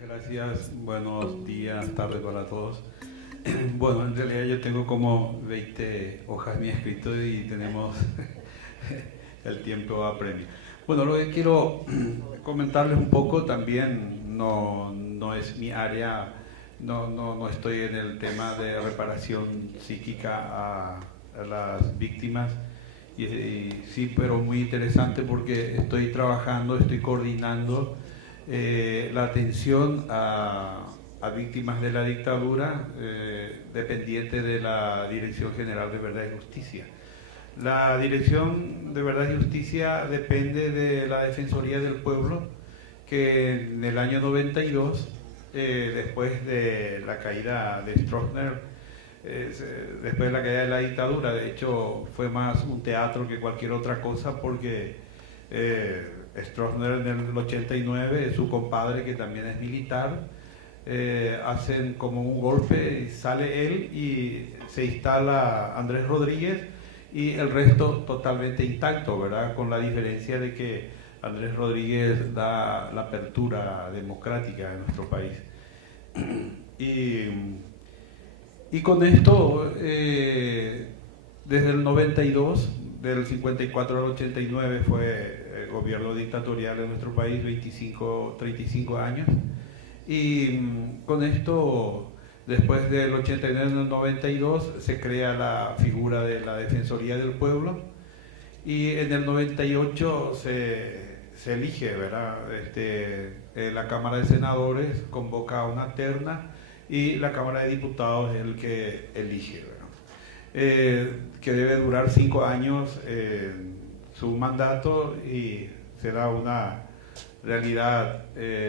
Gracias, buenos días, tardes para todos. Bueno, en realidad yo tengo como 20 hojas mi escrito y tenemos el tiempo apremia. Bueno, lo que quiero comentarles un poco también no es mi área, no estoy en el tema de reparación psíquica a las víctimas, y sí, pero muy interesante porque estoy trabajando, estoy coordinando la atención a víctimas de la dictadura, dependiente de la Dirección General de Verdad y Justicia. La Dirección de Verdad y Justicia depende de la Defensoría del Pueblo, que en el año 92, después de la caída de Stroessner, después de la caída de la dictadura, de hecho fue más un teatro que cualquier otra cosa, porque Stroessner en el 89, su compadre que también es militar, hacen como un golpe y sale él y se instala Andrés Rodríguez y el resto totalmente intacto, ¿verdad? Con la diferencia de que Andrés Rodríguez da la apertura democrática en nuestro país. Y con esto, desde el 92, del 54 al 89 fue el gobierno dictatorial en nuestro país, 35 años. Y con esto, después del 89 al 92, se crea la figura de la Defensoría del Pueblo, y en el 98 se elige, ¿verdad? La Cámara de Senadores convoca una terna y la Cámara de Diputados es el que elige, ¿verdad? Que debe durar 5 años su mandato, y será una realidad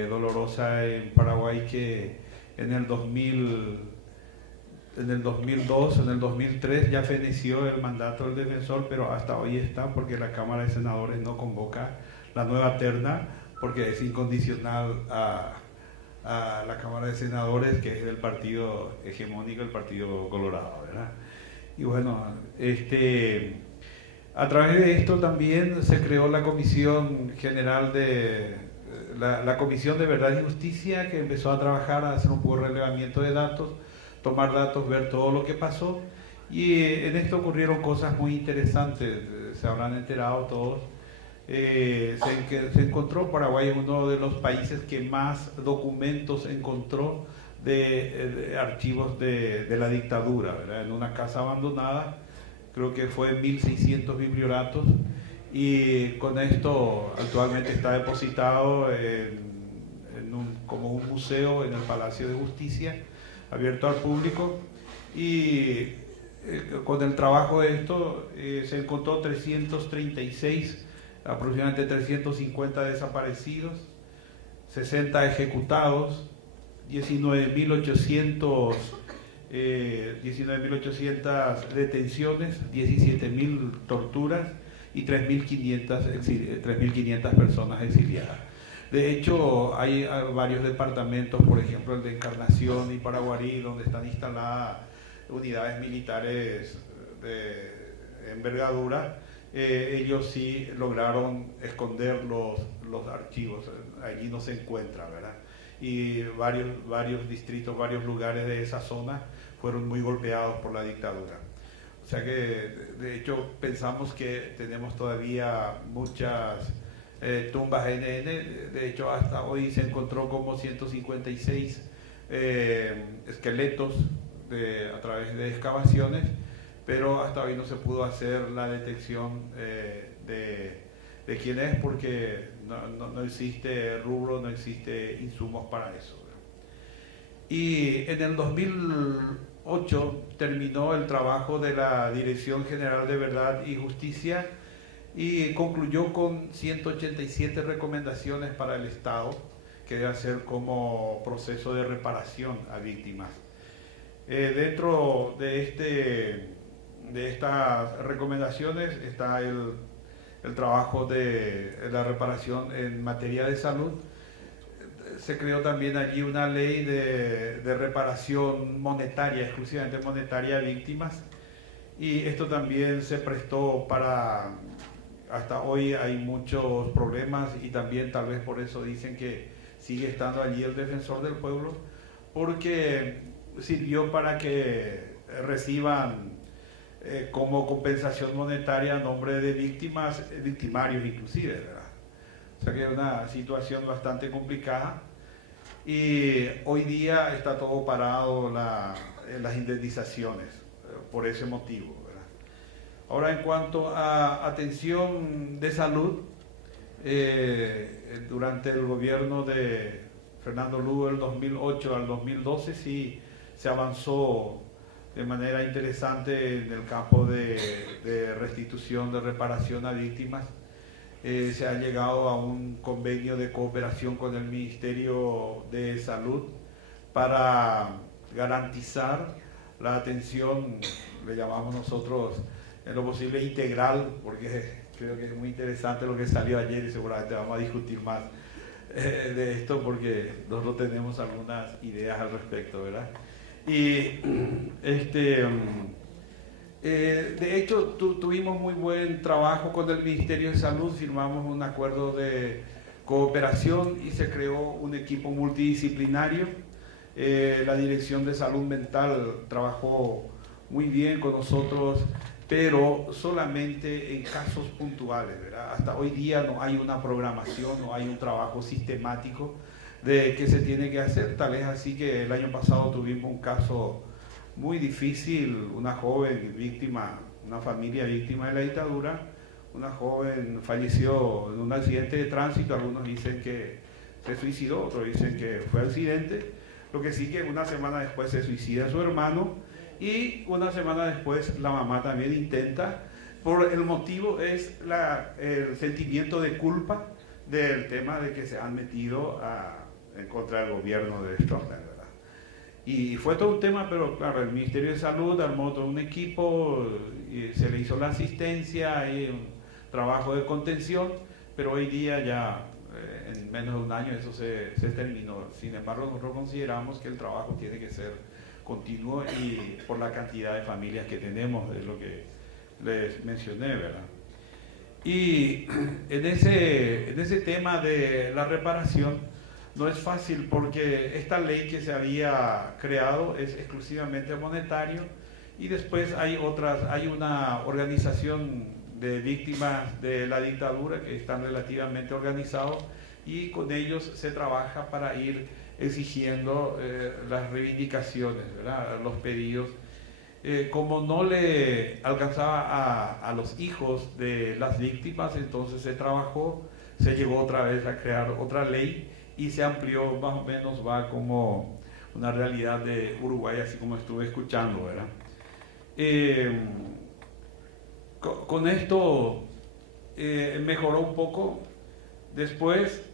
dolorosa en Paraguay que en el 2002, en el 2003 ya feneció el mandato del defensor, pero hasta hoy está porque la Cámara de Senadores no convoca la nueva terna, porque es incondicional a la Cámara de Senadores, que es del partido hegemónico, el Partido Colorado, ¿verdad? Y bueno, a través de esto también se creó la Comisión General la Comisión de Verdad y Justicia, que empezó a trabajar, a hacer un poco de relevamiento de datos, tomar datos, ver todo lo que pasó, y en esto ocurrieron cosas muy interesantes, se habrán enterado todos. Se encontró Paraguay en uno de los países que más documentos encontró de archivos de la dictadura, ¿verdad? En una casa abandonada, creo que fue 1600 biblioratos, y con esto actualmente está depositado como un museo en el Palacio de Justicia, abierto al público. Y con el trabajo de esto se encontró 336, aproximadamente 350 desaparecidos, 60 ejecutados, 19.800 detenciones, 17.000 torturas y 3.500 personas exiliadas. De hecho, hay varios departamentos, por ejemplo el de Encarnación y Paraguarí, donde están instaladas unidades militares de envergadura. Ellos sí lograron esconder los archivos, allí no se encuentra, ¿verdad? Y varios distritos, varios lugares de esa zona fueron muy golpeados por la dictadura. O sea que, de hecho, pensamos que tenemos todavía muchas tumbas NN. De hecho, hasta hoy se encontró como 156 esqueletos a través de excavaciones, pero hasta hoy no se pudo hacer la detección de quién es, porque no existe rubro, no existe insumos para eso. Y en el 2008 terminó el trabajo de la Dirección General de Verdad y Justicia y concluyó con 187 recomendaciones para el Estado que debe hacer como proceso de reparación a víctimas. Dentro de estas recomendaciones está el trabajo de la reparación en materia de salud. se creó también allí una ley de reparación monetaria, exclusivamente monetaria a víctimas, y esto también se prestó para, hasta hoy hay muchos problemas, y también tal vez por eso dicen que sigue estando allí el defensor del pueblo, porque sirvió para que reciban como compensación monetaria a nombre de víctimas, victimarios inclusive, ¿verdad? O sea que es una situación bastante complicada, y hoy día está todo parado las indemnizaciones por ese motivo, ¿verdad? Ahora, en cuanto a atención de salud, durante el gobierno de Fernando Lugo del 2008 al 2012 sí se avanzó de manera interesante en el campo de restitución, de reparación a víctimas. Se ha llegado a un convenio de cooperación con el Ministerio de Salud para garantizar la atención, le llamamos nosotros en lo posible integral, porque creo que es muy interesante lo que salió ayer y seguramente vamos a discutir más de esto, porque nosotros tenemos algunas ideas al respecto, ¿verdad? Y de hecho tuvimos muy buen trabajo con el Ministerio de Salud, firmamos un acuerdo de cooperación y se creó un equipo multidisciplinario. La Dirección de Salud Mental trabajó muy bien con nosotros, pero solamente en casos puntuales, ¿verdad? Hasta hoy día no hay una programación, no hay un trabajo sistemático de qué se tiene que hacer. Tal es así que el año pasado tuvimos un caso muy difícil, una joven víctima, una familia víctima de la dictadura. Una joven falleció en un accidente de tránsito, algunos dicen que se suicidó, otros dicen que fue accidente. Lo que sí que una semana después se suicida su hermano, y una semana después la mamá también intenta. Por el motivo es el sentimiento de culpa del tema de que se han metido en contra del gobierno de Stroessner, ¿verdad? Y fue todo un tema, pero claro, el Ministerio de Salud armó todo un equipo y se le hizo la asistencia y un trabajo de contención, pero hoy día ya en menos de un año eso se terminó. Sin embargo, nosotros consideramos que el trabajo tiene que ser continuo, y por la cantidad de familias que tenemos, es lo que les mencioné, ¿verdad? Y en ese tema de la reparación no es fácil, porque esta ley que se había creado es exclusivamente monetario, y después hay una organización de víctimas de la dictadura que están relativamente organizados, y con ellos se trabaja para ir exigiendo las reivindicaciones, ¿verdad? Los pedidos. Como no le alcanzaba a los hijos de las víctimas, entonces se llegó otra vez a crear otra ley, y se amplió, más o menos va como una realidad de Uruguay, así como estuve escuchando, ¿verdad? Con esto mejoró un poco. Después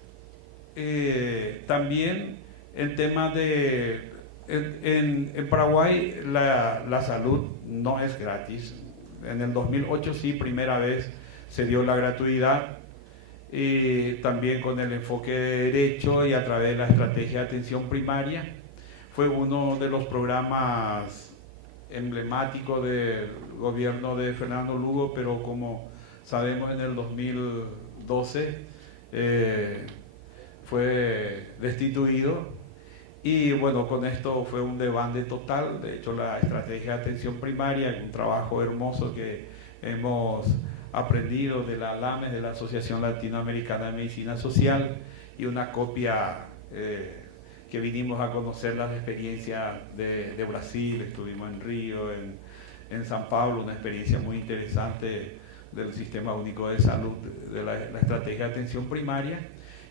también el tema de en Paraguay la salud no es gratis. En el 2008 sí, primera vez se dio la gratuidad, y también con el enfoque de derecho y a través de la estrategia de atención primaria. Fue uno de los programas emblemáticos del gobierno de Fernando Lugo, pero como sabemos en el 2012 fue destituido, y bueno, con esto fue un desbande total. De hecho, la estrategia de atención primaria es un trabajo hermoso que hemos aprendido de la ALAMES, de la Asociación Latinoamericana de Medicina Social, y una copia que vinimos a conocer las experiencias de Brasil. Estuvimos en Río, en San Pablo, una experiencia muy interesante del Sistema Único de Salud, de la estrategia de atención primaria.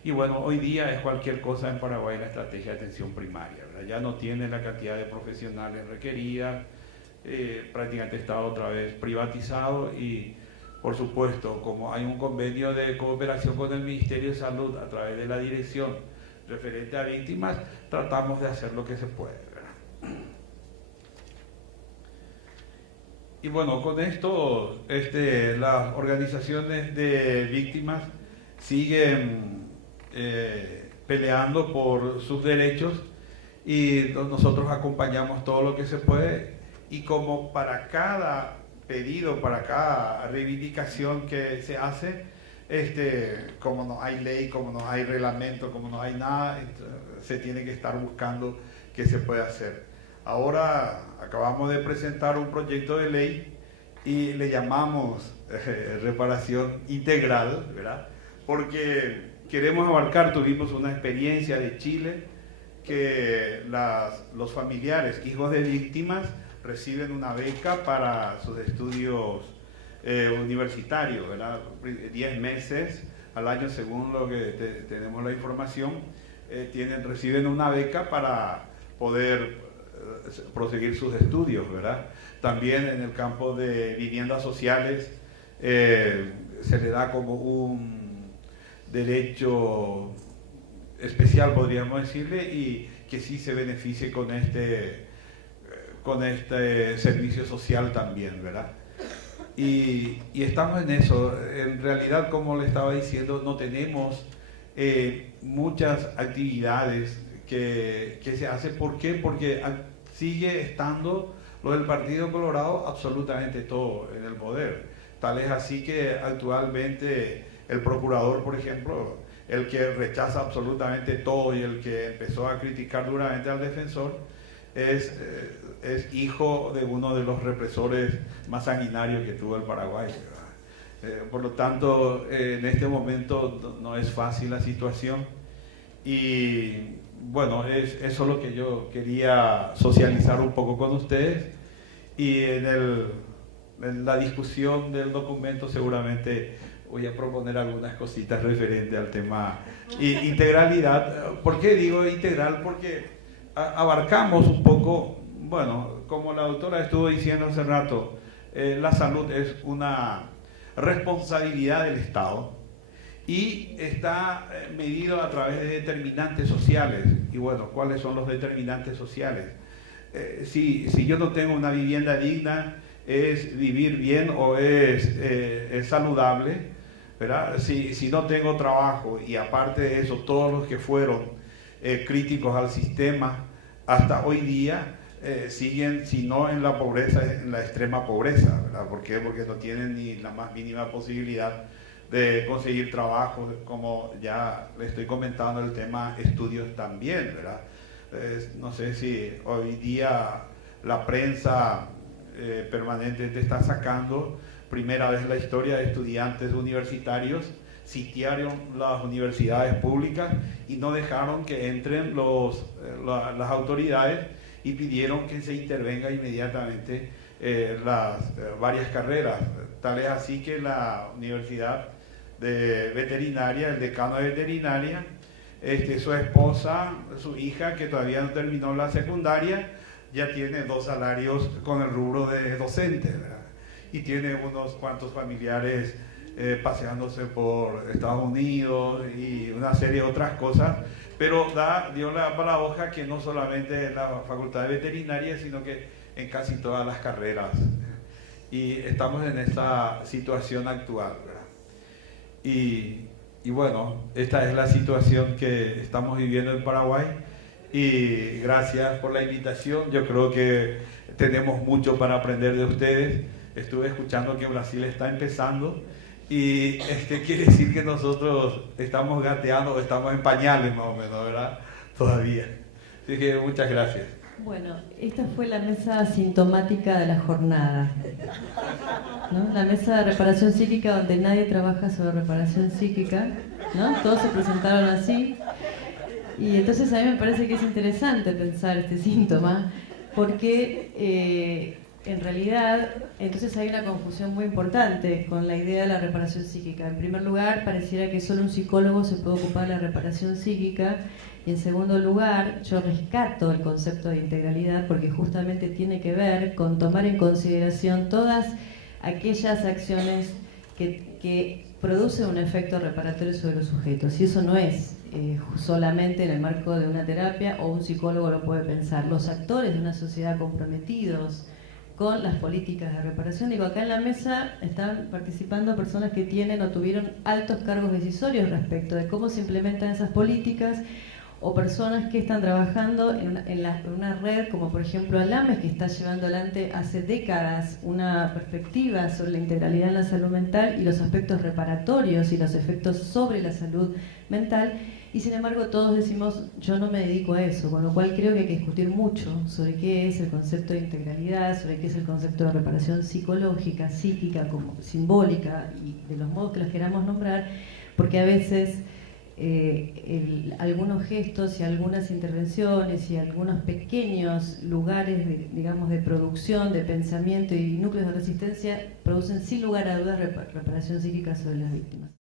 Y bueno, hoy día es cualquier cosa en Paraguay la estrategia de atención primaria, ¿verdad? Ya no tiene la cantidad de profesionales requerida, prácticamente está otra vez privatizado, y por supuesto, como hay un convenio de cooperación con el Ministerio de Salud a través de la dirección referente a víctimas, tratamos de hacer lo que se puede, ¿verdad? Y bueno, con esto las organizaciones de víctimas siguen peleando por sus derechos y nosotros acompañamos todo lo que se puede, y como para cada pedido, para cada reivindicación que se hace, como no hay ley, como no hay reglamento, como no hay nada, se tiene que estar buscando qué se puede hacer. Ahora acabamos de presentar un proyecto de ley y le llamamos reparación integral, ¿verdad? Porque queremos abarcar, tuvimos una experiencia de Chile, que los familiares, hijos de víctimas, reciben una beca para sus estudios universitarios, ¿verdad? 10 meses al año, según lo que tenemos la información, reciben una beca para poder proseguir sus estudios, ¿verdad? También en el campo de viviendas sociales se le da como un derecho especial, podríamos decirle, y que sí se beneficie con este servicio social también, ¿verdad? Y estamos en eso. En realidad, como le estaba diciendo, no tenemos muchas actividades que se hacen. ¿Por qué? Porque sigue estando lo del Partido Colorado absolutamente todo en el poder. Tal es así que actualmente el procurador, por ejemplo, el que rechaza absolutamente todo y el que empezó a criticar duramente al defensor, es hijo de uno de los represores más sanguinarios que tuvo el Paraguay. Por lo tanto, en este momento no es fácil la situación, y bueno, eso es lo que yo quería socializar un poco con ustedes, y en la discusión del documento seguramente voy a proponer algunas cositas referentes al tema integralidad. ¿Por qué digo integral? Porque abarcamos un poco, bueno, como la doctora estuvo diciendo hace rato, la salud es una responsabilidad del Estado y está medido a través de determinantes sociales. Y bueno, ¿cuáles son los determinantes sociales? Si yo no tengo una vivienda digna, ¿es vivir bien o es saludable? ¿Verdad? Si no tengo trabajo, y aparte de eso, todos los que fueron críticos al sistema hasta hoy día siguen, si no en la pobreza, en la extrema pobreza, ¿verdad? ¿Por qué? Porque no tienen ni la más mínima posibilidad de conseguir trabajo, como ya le estoy comentando el tema estudios también, ¿verdad? No sé si hoy día la prensa permanentemente está sacando, primera vez en la historia, de estudiantes universitarios sitiaron las universidades públicas y no dejaron que entren las autoridades, y pidieron que se intervenga inmediatamente varias carreras. Tal es así que la Universidad de Veterinaria, el decano de Veterinaria, su esposa, su hija, que todavía no terminó la secundaria, ya tiene 2 salarios con el rubro de docente, ¿verdad? Y tiene unos cuantos familiares paseándose por Estados Unidos y una serie de otras cosas, pero dio la paradoja que no solamente en la Facultad de Veterinaria, sino que en casi todas las carreras. Y estamos en esta situación actual, ¿verdad? Y bueno, esta es la situación que estamos viviendo en Paraguay, y gracias por la invitación. Yo creo que tenemos mucho para aprender de ustedes. Estuve escuchando que Brasil está empezando, y quiere decir que nosotros estamos gateando, estamos en pañales más o menos, ¿verdad? Todavía. Así que muchas gracias. Bueno, esta fue la mesa sintomática de la jornada, ¿no? La mesa de reparación psíquica, donde nadie trabaja sobre reparación psíquica, ¿no? Todos se presentaron así. Y entonces a mí me parece que es interesante pensar este síntoma, porque en realidad entonces hay una confusión muy importante con la idea de la reparación psíquica. En primer lugar, pareciera que solo un psicólogo se puede ocupar de la reparación psíquica, y en segundo lugar, yo rescato el concepto de integralidad porque justamente tiene que ver con tomar en consideración todas aquellas acciones que producen un efecto reparatorio sobre los sujetos, y eso no es solamente en el marco de una terapia, o un psicólogo lo puede pensar. Los actores de una sociedad comprometidos con las políticas de reparación. Digo, acá en la mesa están participando personas que tienen o tuvieron altos cargos decisorios respecto de cómo se implementan esas políticas, o personas que están trabajando en una red como por ejemplo ALAMES, que está llevando adelante hace décadas una perspectiva sobre la integralidad en la salud mental y los aspectos reparatorios y los efectos sobre la salud mental, y sin embargo todos decimos yo no me dedico a eso, con lo cual creo que hay que discutir mucho sobre qué es el concepto de integralidad, sobre qué es el concepto de reparación psicológica, psíquica, como simbólica, y de los modos que los queramos nombrar, porque a veces algunos gestos y algunas intervenciones y algunos pequeños lugares digamos, de producción, de pensamiento y núcleos de resistencia producen sin lugar a dudas reparación psíquica sobre las víctimas.